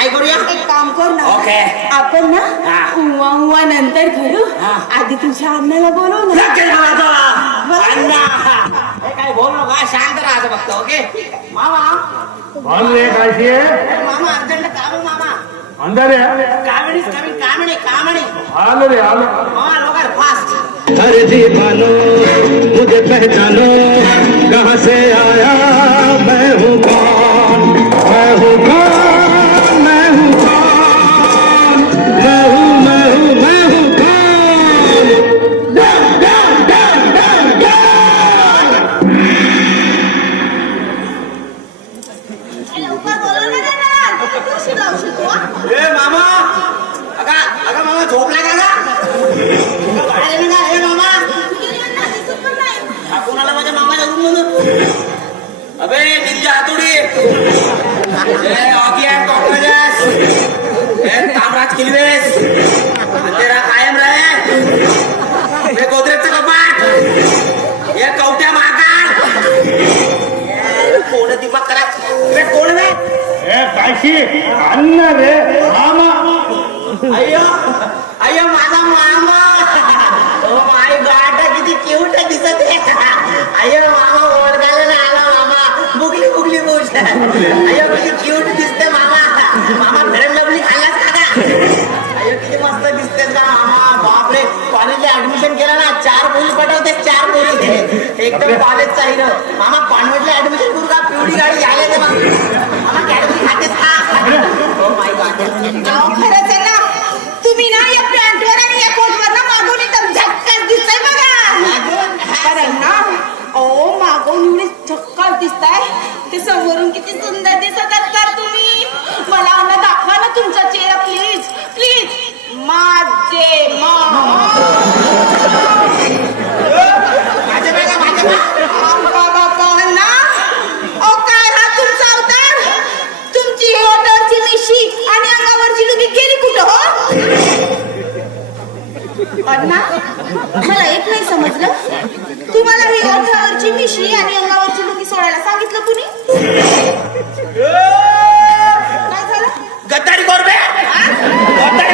काय करूया एक काम कर ना ओके. आपण ना हा. उवा उवा नंतर करू हा. आधी तुझ्या अण्णाला बोलव ना नक्कीच बोलावतो. अण्णा. हे काय बोल नका शांत राहायचं फक्त ओके मामा बोल रे काशी अरे मामा अर्जंट काम आहे, मामा अंदर आहे कामणी कामणी कामणी कामणी आलो रे आलो मामा लोक फास्ट हर दीवानो मुझे पहचानो कहाँ से आया मैं हूँ कौन? मैं हूँ ए तामराज किलवेस तेरा कायम रहे. हे गोदरेजचं कपाट हे कवट्या महाकाल कोण दिमाग करा. कोण रे? ए काशी अन्न रे मामा. अय्यो अय्यो माझा मामा. ओ माय गॉड किती क्यूट दिसत आहे. अय्यो मामा ओळखायला आला मामा. बुगली बुगली बुश अय्यो किती क्यूट दिसते मामा मामा फेरन लवली खाल्लास का का? अय्यो किती मस्त बापरे. कॉलेजला ऍडमिशन केलं ना. चार मुली पटवते चार मुली एकदम कॉलेजचा हिरो मामा कॉन्व्हेंटला ऍडमिशन करू का? पिवळी गाडी घ्यायला ते मग. मामा कॅडबरी खातेस का? ओ माय गॉड अहो, खरंच आहे ना. तुम्ही ना या पॅन्टवर आणि या कोटवर ना मागून एकदम झक्कास दिसताय बघा. कारण ना ओ मागून एवढे झक्कास दिसताय. ते समोरून किती सुंदर दिसत असतात तुम्ही मला अन्न दाखवा ना तुमचा चेहरा प्लीज माझे मा माझ्या बघा माझ्या बघा काय हा तुमचा अवतार? तुमची ओटावरची मिशी आणि अंगावरची लुगी गेली कुठं हो? अण्णा मला एक नाही समजलं. तुम्हाला ही ओठावरची मिशी आणि अंगावरची लुगी सोडायला सांगितलं कुणी? काय झालं? गद्दारी ए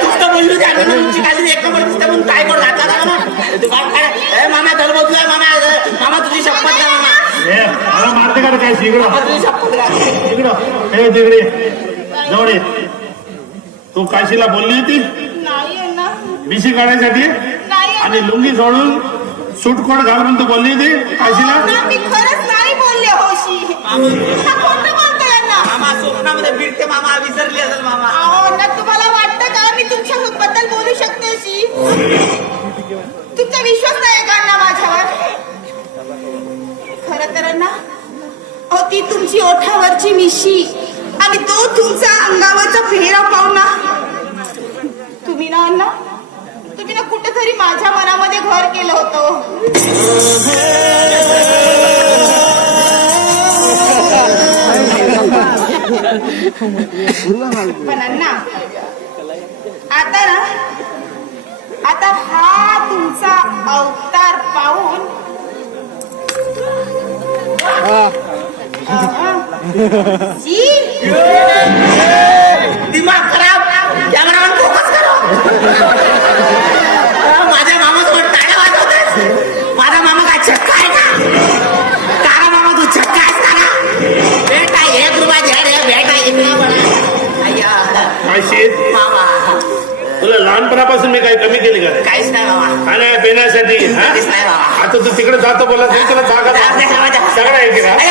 तुझं बोललो ते आम्ही तुमची खाली एक नंबर दिसतं म्हणून काय करू आता का ना. तू काय काय? ए मामा धर्म तुझा मामा मामा तुझी शपथ द्या मामा. ए मला मारते का काशी इकडं मामा तुझी शपथ द्या. इकडं हे तिकडे जवळ. तू काशीला बोलली होती? बिशी काढायसाठी? आणि लुंगी सोडून सूट कोट घाल म्हणून तू बोलली होती ना. काशीला मी खरंच नाही बोलले होशी. कोरोनामध्ये खोटं मामा फिरते मामा विसरली असेल मामा. अहो ना तुम्हाला वाटतं का मी तुमच्या बद्दल बोलू शकते अशी? तुमचा विश्वास नाही का ना माझ्यावर? खर तर ना अहो ती तुमची ओठावरची मिशी आणि तो तुमचा अंगावरचा फेरा पण अण्णा आता ना आता हा तुमचा अवतार पाहून जी दिमाग खराब लहानपणापासून मी काही कमी केली का? काहीच नाही खाण्या पिण्यासाठी हा? काहीच नाही बाबा. आता तू तिकडे जातो बोला तरी तुला जागा सगळं आहे की ना अरे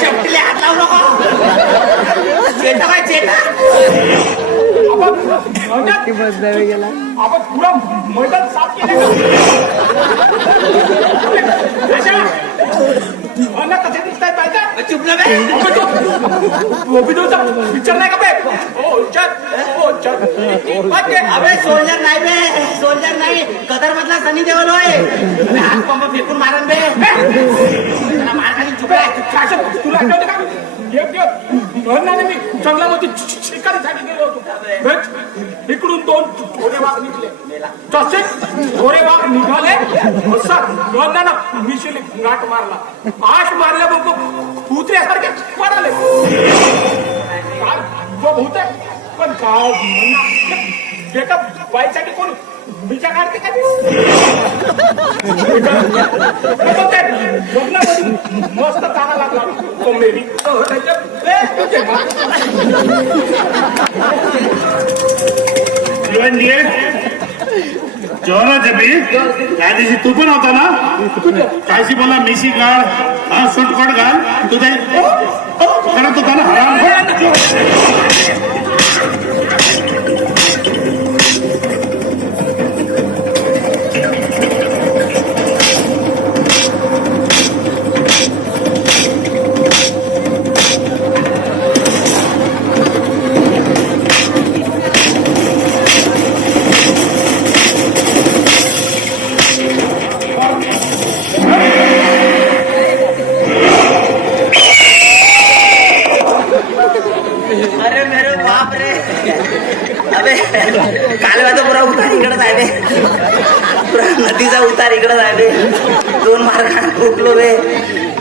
शेपटीला हात लावू नको चेता काय चेता आपण पुरा मैदान बे. गोपीदेवचा पिक्चर नाही का बे हो चल हो चल अबे सोल्जर नाही बे सोल्जर नाही कदर मधला सनी देवल होय अबे, हात पंप फेकून मारन बे त्याला मार खाली चुकलाय फॅशन तुला आठवते का एक दिवस म्हणणार मी जंगलामध्ये शिकारीसाठी गेलो होतो भेट इकडून दोन घोडे वाघ निघले तसे घोडे वाघ निघाले असा दोनाला मिशील गाठ मारला आठ मारल्या तो कुत्र्यासारखे तो भूत आहे? पण काय एका बाईसाठी कोण बिचा काढते का मस्त तारा लागला कोंबेरी शिवाजी जेवणा जबी त्या दिवशी तू पण होता ना? काशी बोला मिशी काढ हा सुटकोट घाल तुझा करत होता ना हराम पुरा उतार इकडे जायले दोन मार्गाने उठलो रे.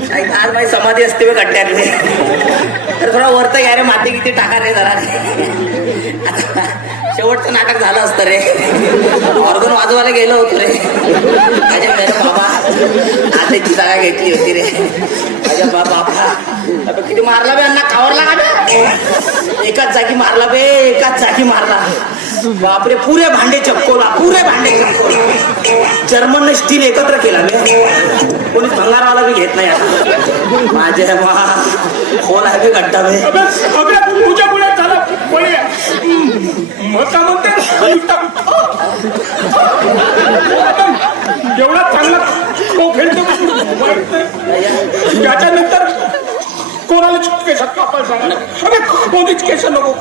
आज माझी समाधी असते बे गड्ड्यातले तर थोडा वरत या रे माती किती टाका रे जरा. शेवटचं नाटक झालं असतं रे. ऑर्गन वाजवायला गेलो होतो रे. माझ्या बाबा आताची जागा घेतली होती रे. माझ्या बाबा किती मारला बे अण्णा खावरला का बे एकाच जागी मारला बे एकाच जागी मारला. बापरे पुरे भांडे चपकोला पुरे भांडे चपकोला. जर्मन स्टील एकत्र केला बे. कोणी भंगारवाला बी घेत नाही आता. माझ्या मा खोल आहे बे गड्डा बे? अबे बळी मका म्हणते. एवढा चांगला तो खेळतो त्याच्यानंतर कोणाला केसात कापायला सांगा कोणीच केस नको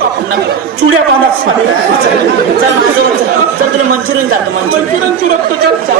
चुड्या बांधा. चल चल. चल. तुला मंचुरियन चालतो मंचुरियन. चुरत चल.